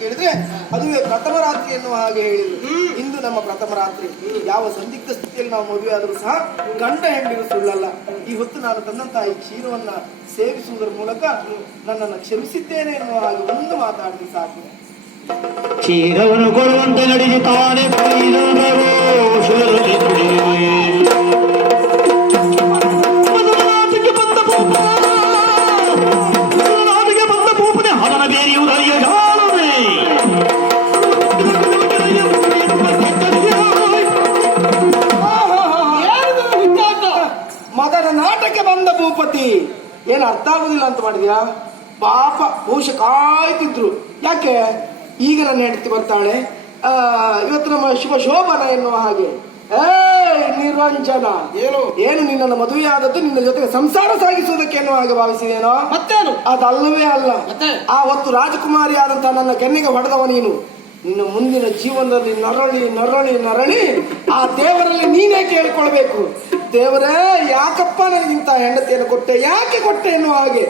ಕೇಳಿದ್ರೆ ಅದುವೇ ಪ್ರಥಮ ರಾತ್ರಿ ಎನ್ನುವ ಹಾಗೆ ಹೇಳಿದ್ರು. ಇಂದು ನಮ್ಮ ಪ್ರಥಮ ರಾತ್ರಿ. ಯಾವ ಸಂದಿಗ್ಧ ಸ್ಥಿತಿಯಲ್ಲಿ ನಾವು ಮದುವೆ ಆದರೂ ಸಹ ಗಂಡ ಹೆಂಡಿರು ಸುಳ್ಳಲ್ಲ. ಈ ಹೊತ್ತು ನಾನು ತಂದಂತಹ ಈ ಕ್ಷೀರವನ್ನ ಸೇವಿಸುವುದರ ಮೂಲಕ ನನ್ನನ್ನು ಕ್ಷಮಿಸಿದ್ದೇನೆ ಎನ್ನುವ ಹಾಗೆ ಒಂದು ಮಾತಾಡಿದ್ರೆ ಸಾಕು. ಕ್ಷೀರವನ್ನು ಕೊಡುವಂತೆ ನಡೆಯುತ್ತಾನೆ ಅವನ ಬೇರೆಯುವುದರಿಯ ಮಗನ ನಾಟಕ್ಕೆ ಬಂದ ಭೂಪತಿ ಏನು ಅರ್ಥ ಆಗುದಿಲ್ಲ ಅಂತ ಮಾಡಿದ್ಯಾ? ಪಾಪ ಬಹುಶಃ ಕಾಯ್ತಿದ್ರು. ಯಾಕೆ ಈಗ ನನ್ನ ಹೆಂಡತಿ ಬರ್ತಾಳೆ, ಇವತ್ತು ನಮ್ಮ ಶುಭ ಶೋಭನ ಎನ್ನುವ ಹಾಗೆ. ನಿರಂಜನ, ಏನು ನಿನ್ನನ್ನು ಮದುವೆ ಆದದ್ದು ನಿನ್ನ ಜೊತೆಗೆ ಸಂಸಾರ ಸಾಗಿಸುವುದಕ್ಕೆ ಎನ್ನುವ ಹಾಗೆ ಭಾವಿಸಿದೇನೋ? ಮತ್ತೇನು ಅದಲ್ಲವೇ ಅಲ್ಲ. ಆ ಹೊತ್ತು ರಾಜಕುಮಾರಿ ಆದಂತಹ ನನ್ನ ಕೆನ್ನೆಗೆ ಹೊಡೆದವ ನೀನು. ನಿನ್ನ ಮುಂದಿನ ಜೀವನದಲ್ಲಿ ನರಳಿ ನರಳಿ ನರಳಿ ಆ ದೇವರಲ್ಲಿ ನೀನೇ ಕೇಳಿಕೊಳ್ಬೇಕು, ದೇವರೇ ಯಾಕಪ್ಪ ನನಗಿಂತ ಹೆಂಡತಿಯನ್ನು ಕೊಟ್ಟೆ, ಯಾಕೆ ಕೊಟ್ಟೆ ಎನ್ನುವ ಹಾಗೆ.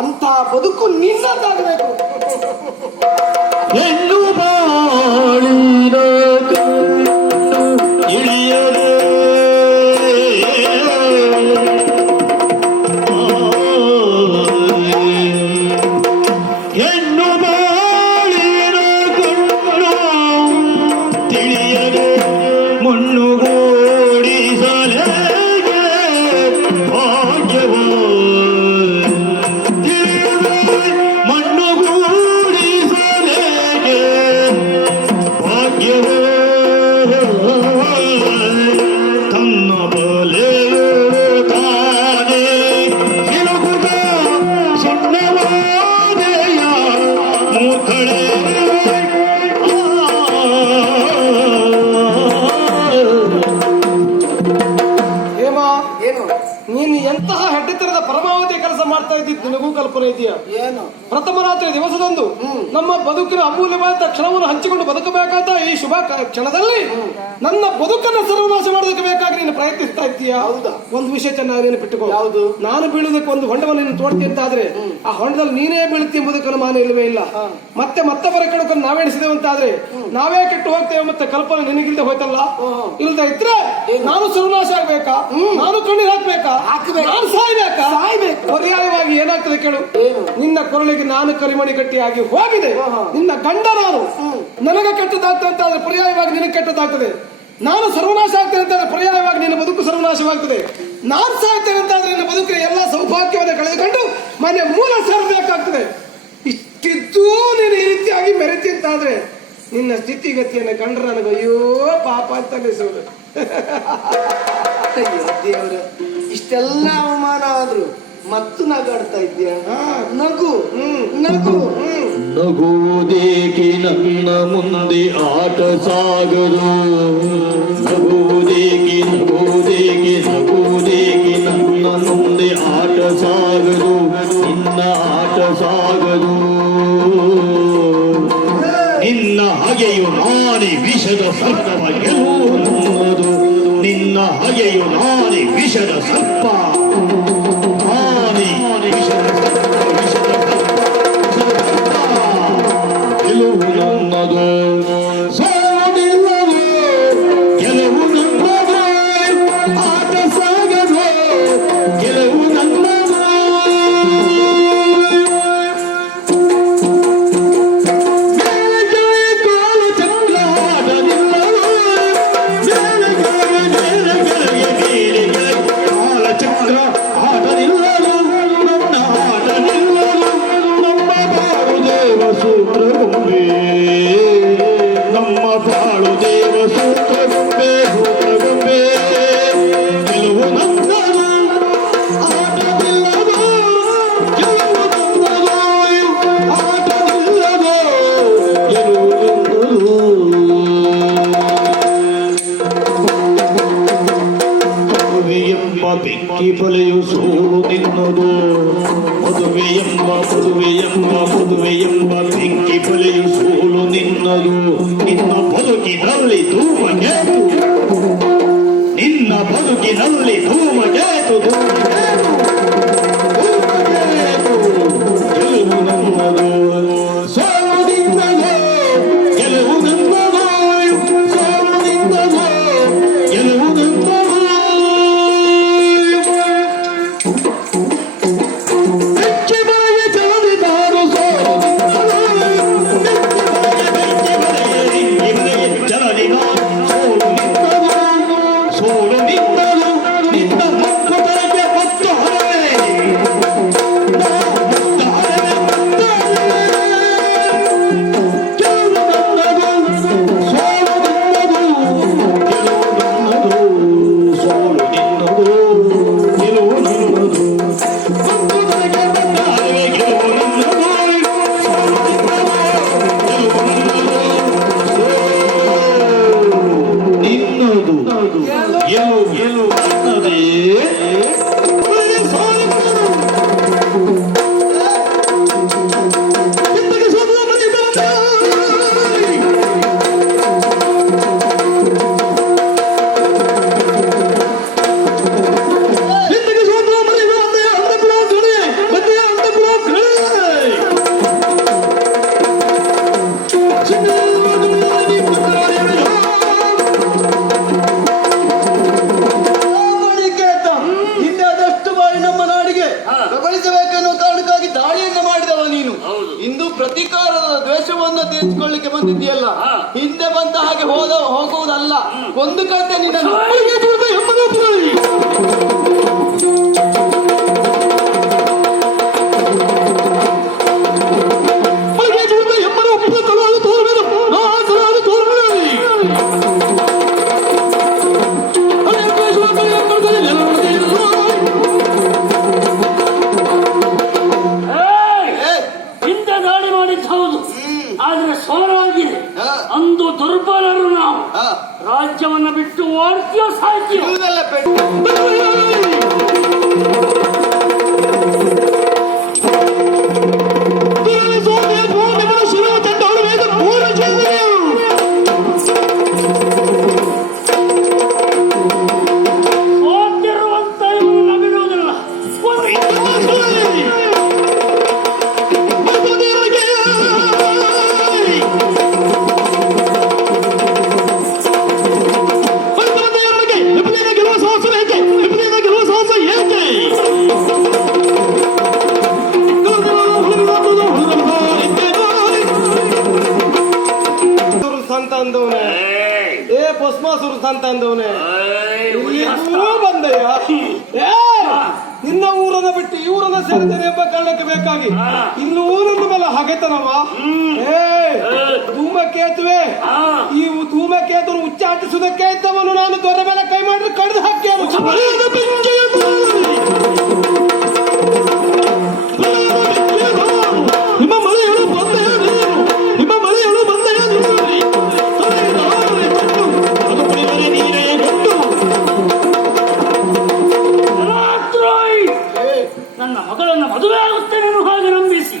ಅಂತ ಬದುಕು ನಿನ್ನದಾಗಬೇಕು. ಹೆಣ್ಣು ಬಾಳಿನ ಇಳಿಯದೆ ಹೆಣ್ಣು ಬಾಳಿನ ಕಣ್ಣು ತಿಳಿಯದೆ ಮಣ್ಣುಗೂಡಿಸಲೇ ಭಾಗ್ಯವ ನೀನು ಎಂತಹ ಹೆಡ್ಡಿತನದ ಪರಮಾವಧಿ ಕೆಲಸ ಮಾಡ್ತಾ ಇದ್ದಿದ್ದು ನಿನಗೂ ಕಲ್ಪನೆ ಇದೆಯಾ? ಏನು? ಪ್ರಥಮ ರಾತ್ರಿ ದಿವಸದಂದು ನಮ್ಮ ಬದುಕಿನ ಅಮೂಲ್ಯವಾದ ಕ್ಷಣವನ್ನು ಹಂಚಿಕೊಂಡು ಬದುಕಬೇಕಾದ ಈ ಶುಭ ಕ್ಷಣದಲ್ಲಿ ನನ್ನ ಬದುಕನ್ನು ಸರ್ವನಾಶ ಮಾಡೋದಕ್ಕೆ ಬೇಕಾಗಿ ನೀನು ಪ್ರಯತ್ನಿಸ್ತಾ ಇದ್ದೀಯಾ? ಹೌದಾ? ಒಂದು ವಿಷಯ ಚೆನ್ನಾಗಿ ನೀನು ಬಿಟ್ಟುಕೋ. ಯಾವುದು? ನಾನು ಬೀಳುವುದಕ್ಕೆ ಒಂದು ಹೊಂಡವನ್ನು ನೀನು ತೋಡ್ತಿ ಅಂತಾದ್ರೆ ಆ ಹೊಂಡದಲ್ಲಿ ನೀನೇ ಬೀಳುತ್ತಿ ಎಂಬುದಕ್ಕೆ ಅನುಮಾನ ಇಲ್ಲವೇ ಇಲ್ಲ. ಮತ್ತೆ ಮತ್ತೊಬ್ಬರ ಕೆಡಕನ್ನು ನಾವೆಣಿಸಿದೆವು ಅಂತಾದ್ರೆ ನಾವೇ ಕೆಟ್ಟು ಹೋಗ್ತೇವೆ. ಮತ್ತೆ ಕಲ್ಪನೆ ನಿನಗಿಲ್ದೆ ಹೋಯ್ತಲ್ಲ. ಇಲ್ಲದೆ ಇದ್ರೆ ನಾನು ಸರ್ವನಾಶ ಆಗ್ಬೇಕಾ? ನಾನು ಕಣ್ಣೀರು ಹಾಕ್ಬೇಕಾ? ನಾನು ಸಾಯ್ಬೇಕಾ? ಪರ್ಯಾಯವಾಗಿ ಏನಾಗ್ತದೆ ಕೇಳು. ನಿನ್ನ ಕೊರಳಿಗೆ ನಾನು ಕರಿಮಣಿ ಗಟ್ಟಿಯಾಗಿ ಹೋಗಿದೆ. ನಿನ್ನ ಗಂಡ ನಾನು, ನನಗೆ ಕೆಟ್ಟದಾಗ್ತದೆ ಅಂತಾದ್ರೆ ಪರ್ಯಾಯವಾಗಿ ನಿನಗೆ ಕೆಟ್ಟದಾಗ್ತದೆ. ನಾನು ಸರ್ವನಾಶ ಆಗ್ತೇನೆ ಅಂತಾದ್ರೆ ಪರ್ಯಾಯವಾಗಿ ನಿನ್ನ ಬದುಕು ಸರ್ವನಾಶವಾಗ್ತದೆ. ನಾನು ಸಾಯ್ತೇನೆ ಅಂತಾದ್ರೆ ನಿನ್ನ ಬದುಕಿನ ಎಲ್ಲ ಸೌಭಾಗ್ಯವನ್ನು ಕಳೆದುಕೊಂಡು ಮನೆ ಮೂಲ ಸೇರಬೇಕಾಗ್ತದೆ. ಇಷ್ಟಿದ್ದೂ ನೀನು ಈ ರೀತಿಯಾಗಿ ಮೆರೆತಿ ಅಂತಾದ್ರೆ ನಿನ್ನ ಸ್ಥಿತಿಗತಿಯನ್ನು ಕಂಡ್ರೆ ನನಗೆ ಅಯ್ಯೋ ಪಾಪ ಅಂತ ಅನಿಸುವುದು. ದೇವರ ಇಷ್ಟೆಲ್ಲ ಅವಮಾನ ಆದ್ರು ಮತ್ತು ನಗಾಡ್ತಾ ಇದ್ದೀಯ. ನಗು ನಗು ನಗುವುದೇಕೆ ನನ್ನ ಮುಂದೆ ಆಟ ಸಾಗದು? ನಗುವುದೇಕೆ ನಗುವುದೇಕೆ ನಗುವುದೇಕೆ ನನ್ನ ಮುಂದೆ ಆಟ ಸಾಗದು? ನಿನ್ನ ಆಟ ಸಾಗದು. ನಿನ್ನ ಹಗೆಯು ನಾನೇ ವಿಷದ ಸರ್ಪ ಗೆಲ್ಲುವುದು. ನಿನ್ನ ಹಗೆಯು ನಾನೇ ವಿಷದ ಸರ್ಪ. ಗೆಲುವು ನನ್ನದು, ಸೋಲಿಲ್ಲದು. ಗೆಲುವು ನನ್ನದು, ಆಟ ಸಾಗದು. ಗೆಲುವು ನನ್ನದು. ಮೇಲೆಗೆ ಕಾಲು ಚಕ್ರ ಆಟದಿಲ್ಲದು. ಮೇಲೆಗೆ ಕಾಲ ಚಕ್ರ ಆಟದಿಲ್ಲದು. ನನ್ನ ಆಟ ನಿಲ್ಲದು. ನಮ್ಮ ಬಾಳು ದೇವ ಸೂತ್ರ ಗೊಂಬೆ. ನಮ್ಮ ಬಾಳು ದೇವ ಸೂತ್ರ ಗೊಂಬೆ. ಸೂತ್ರ ಗೊಂಬೆ. ಗೆಲುವು ನನ್ನದು, ಆಟವಿಲ್ಲದು. ಗೆಲುವು ನನ್ನದು, ಆಟವಿಲ್ಲದು. ಗೆಲುವು ನನ್ನದು. ಮದುವೆ ಎಂಬ ಬೆಂಕಿ ಬಲೆಯು ಸೋಲು ನಿನ್ನದು. ಮದುವೆ ಎಂಬ ಬೆಂಕಿ ಬಲೆಯು ಸೋಲು ನಿನ್ನದು. ನಿನ್ನ ಬದುಕಿನಲ್ಲಿ ಧೂಮಕೇತು, ನಿನ್ನ ಬದುಕಿನಲ್ಲಿ ಧೂಮಕೇತು. ಗೆಲುವು ನನ್ನದು, ಸೋಲು ನಿನ್ನದು. ಪ್ರತಿಕಾರದ ದ್ವೇಷವನ್ನು ತೀರಿಸಿಕೊಳ್ಳಿಕ್ಕೆ ಬಂದಿದ್ದೀಯಲ್ಲ, ಹಿಂದೆ ಬಂದ ಹಾಗೆ ಹೋಗುವುದಲ್ಲ, ಕೊಂದು ಕಳ್ತೆ ನಿನ್ನನ್ನು. ಹಿಂದೆ ದಾಳಿ ಮಾಡಿದ್ದು ಹೌದು, ಆದ್ರೆ ಸೋಲವಾಗಿದೆ. ಅಂದು ದುರ್ಬಲರು ನಾವು. ರಾಜ್ಯವನ್ನ ಬಿಟ್ಟು ಓಡ್ತೀಯೋ ಸಾಯ್ತೀಯೋ? ಇವುದೆಲ್ಲ ಪೆಟ್ಟು. ಸೋತಿರುವಂತ ಇವನ್ನ ಬಿಡುವುದಿಲ್ಲ. ಸಂತ ಅಂದವನೇ, ಏ ಭಸ್ಮಾಸುರ ಸಂತ ಅಂದವನೇ, ಇಲ್ಲಿಗೂ ಬಂದಯ್ಯ. ಏ ನಿನ್ನ ಊರನ್ನ ಬಿಟ್ಟು ಈ ಊರನ್ನ ಸೇರಿದ್ದೇನೆ ಎಂಬ ಕಾರಣಕ್ಕೆ ಬೇಕಾಗಿ ಇನ್ನು ಊರನ್ನ ಮೇಲೆ ಹಗೆತನವ. ಏ ಧೂಮಕೇತುವೆ, ಈ ಧೂಮಕೇತುವನ್ನು ಉಚ್ಚಾಟಿಸುವುದಕ್ಕೆ ಇದ್ದವನು ನಾನು ದೊರೆ ಮೇಲೆ ಕೈ ಮಾಡಿದ್ರೆ ಕಡಿದು ಹಾಕಿ ನಿಮ್ಮ ಮಳೆಯಳು ಬಂದೆಯ ನೀರು, ನಿಮ್ಮ ಮಳೆಯಳು ಬಂದೆಯ ನೀರು, ಅದು ಕುಡಿದರೆ ನೀರೇ ಗಂಡು. ನನ್ನ ಮಗಳನ್ನ ಮದುವೆ ಆಗುತ್ತೇನೆ ಹಾಗೆ ನಂಬಿಸಿ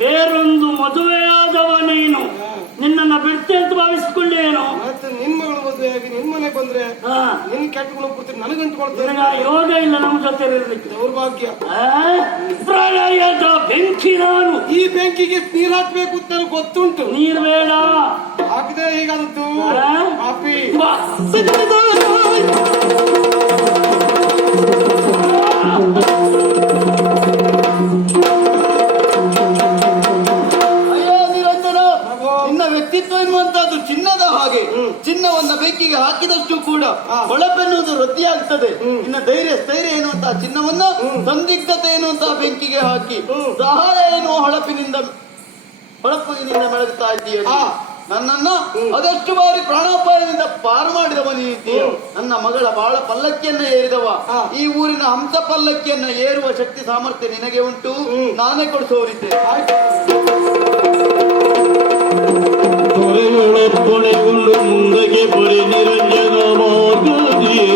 ಬೇರೊಂದು ಮದುವೆಯಾದವ ನೀನು ನಿನ್ನನ್ನ ಬಿಡ್ತೆ ಅಂತ ಭಾವಿಸಿಕೊಂಡೇನು? ಮತ್ತೆ ನಿನ್ ಮಗಳು ಮದುವೆಯಾಗಿ ನಿನ್ ಮನೆಗೆ ಬಂದ್ರೆ ನಿನ್ ಕೆಟ್ಟಗಳು ಪೂರ್ತಿ ನನಗಂಟ್ಕೊಳ್ತೇನೆ. ಯೋಗ ಇಲ್ಲ ನಮ್ಮ ಜೊತೆ ಇರಲಿಕ್ಕೆ. ದೌರ್ಭಾಗ್ಯ. ಪ್ರಳಯದ ಬೆಂಕಿ ನಾನು. ಈ ಬೆಂಕಿಗೆ ನೀರ್ ಹಾಕ್ಬೇಕು ಅಂತ ನನಗೆ ಗೊತ್ತುಂಟು. ನೀರ್ ಬೇಡ, ಹಾಕಿದೆ ಹೀಗಾದದ್ದು ಕಾಪಿ. ಅಯ್ಯೋ ನಿರಂಜನ, ನಿನ್ನ ವ್ಯಕ್ತಿತ್ವ ಎನ್ನುವಂತದ್ದು ಚಿನ್ನದ ಹಾಗೆ. ಚಿನ್ನವನ್ನ ಬೆಂಕಿಗೆ ಹಾಕಿದಷ್ಟು ಕೂಡ ಹೊಳಪೆನ್ನುವುದು ವೃದ್ಧಿಯಾಗ್ತದೆ. ನಿನ್ನ ಧೈರ್ಯ ಸ್ಥೈರ್ಯ ಎನ್ನುವಂತಹ ಚಿನ್ನವನ್ನ ಸಂದಿಗ್ಧತೆ ಎನ್ನುವಂತಹ ಬೆಂಕಿಗೆ ಹಾಕಿ ಸಹಾಯ ಎನ್ನುವ ಹೊಳಪಿನಿಂದ ಬೆಳಗುತ್ತಾ ಇದ್ದೀಯ. ನನ್ನನ್ನ ಅದಷ್ಟು ಬಾರಿ ಪ್ರಾಣಾಪಾಯದಿಂದ ಪಾರು ಮಾಡಿದವ ನೀತೀಯ. ನನ್ನ ಮಗಳ ಬಾಳ ಪಲ್ಲಕ್ಕಿಯನ್ನ ಏರಿದವ. ಈ ಊರಿನ ಹಂಸ ಪಲ್ಲಕ್ಕಿಯನ್ನ ಏರುವ ಶಕ್ತಿ ಸಾಮರ್ಥ್ಯ ನಿನಗೆ ಉಂಟು. ನಾನೇ ಕೊಡಿಸೋರಿದ್ದೆ. ಹೊರೆಯೊಳಪ್ಪಣೆಗೊಂಡು ಮುಂದಕ್ಕೆ ಬರೀ ನಿರಂಜನ ಮಾರ್ಗದಿಯೇ